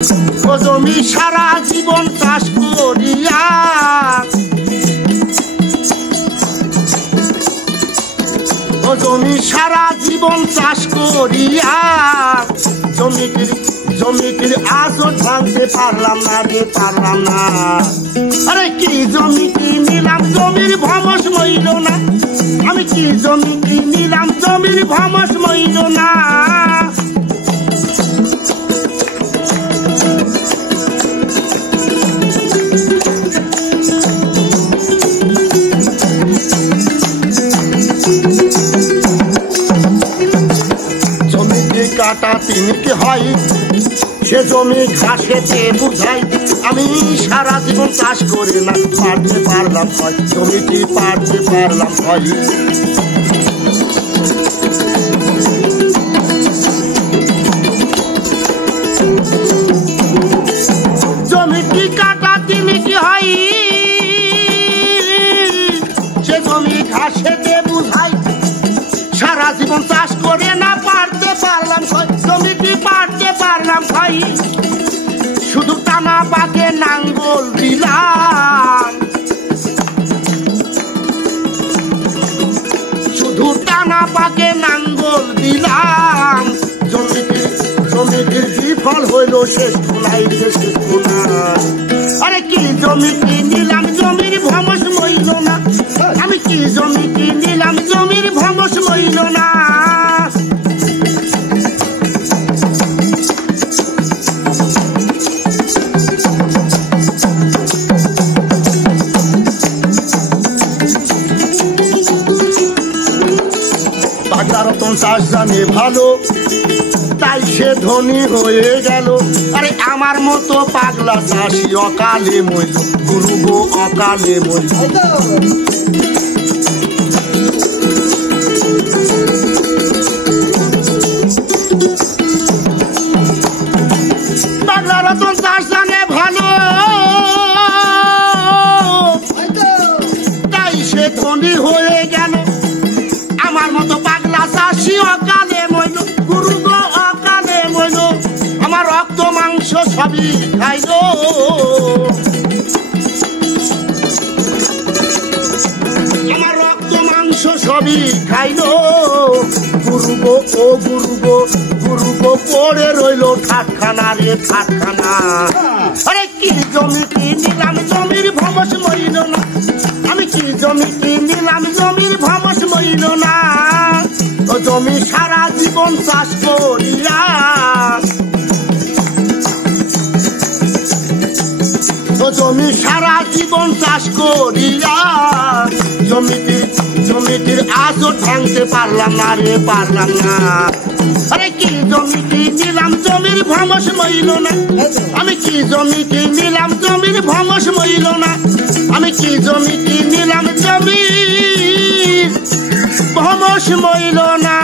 ও জমি সারা জীবন চাষ করিয়া, ও জমি সারা জীবন চাষ করিয়া, জমিটির আজও ভাঙতে পারলাম না রে, পারলাম না। আরে কি জমি কিনিলাম, জমির ভমস মইল না। আমি কি জমি কিনিলাম, জমির ভমস মইল না। জমিতে কাটা তিনকে হয়, সে জমি ঘাসেতে বুঝাই। আমি সারা জীবন চাষ করে না পারতে পারলাম হয়, জমিটি পারতে পারলাম হয়। জমিটি কাটা তিনকে হয়, সে জমি ঘাসেতে বুঝাই। সারা জীবন চাষ করে না পারতে পারলাম হয়, জমিটি পারতে পারলাম হয়। শুধু টানা বাগে নাঙ্গল দিলাম, শুধু টানা বাগে নাঙ্গল দিলাম। জমিটির কি ফল হইল শেষ কোনায়, শেষ কোনায়। আরে কি জমি কিনিলাম, জমির ভমস মইল না। আমি কি জমি কিনিলাম, জমির ভমস মইল না। পাগলা রতন চাষ জানে ভালো, তাই সে ধনী হয়ে গেল। আরে আমার মতো পাগলা চাষি অকালে মইল, গুরু গো অকালে মইল। পাগলা রতন চাষ জানে ভালো, তাই সে ধনী হয়ে গেল। আমার মতো পাগলা চাষি অকালে মইল, গুরু গো অকালে মইল। আমার রক্ত মাংস সবই খাইল, আমার রক্ত মাংস সবই খাইল। গুরু গো ও গুরু গো, গুরু গো পড়ে রইল ঠাটখানা রে, ঠাটখানা। আরে কি জমি কিনিলাম, জমির ভমস মইল না। আমি কি জমি কিনিলাম, জমির ভমস মইল না। ও জমি সারা জীবন চাষ করিয়া, ও জমি সারা জীবন চাষ করিয়া। জমিটির আজও ভাঙতে পারলাম না রে, পারলাম না। আরে কি জমি কিনিলাম, জমির ভমস মইল না। আমি কি জমি কিনিলাম, জমির ভমস মইল না। আমি কি জমি কিনিলাম, জমির ভমস মইল না।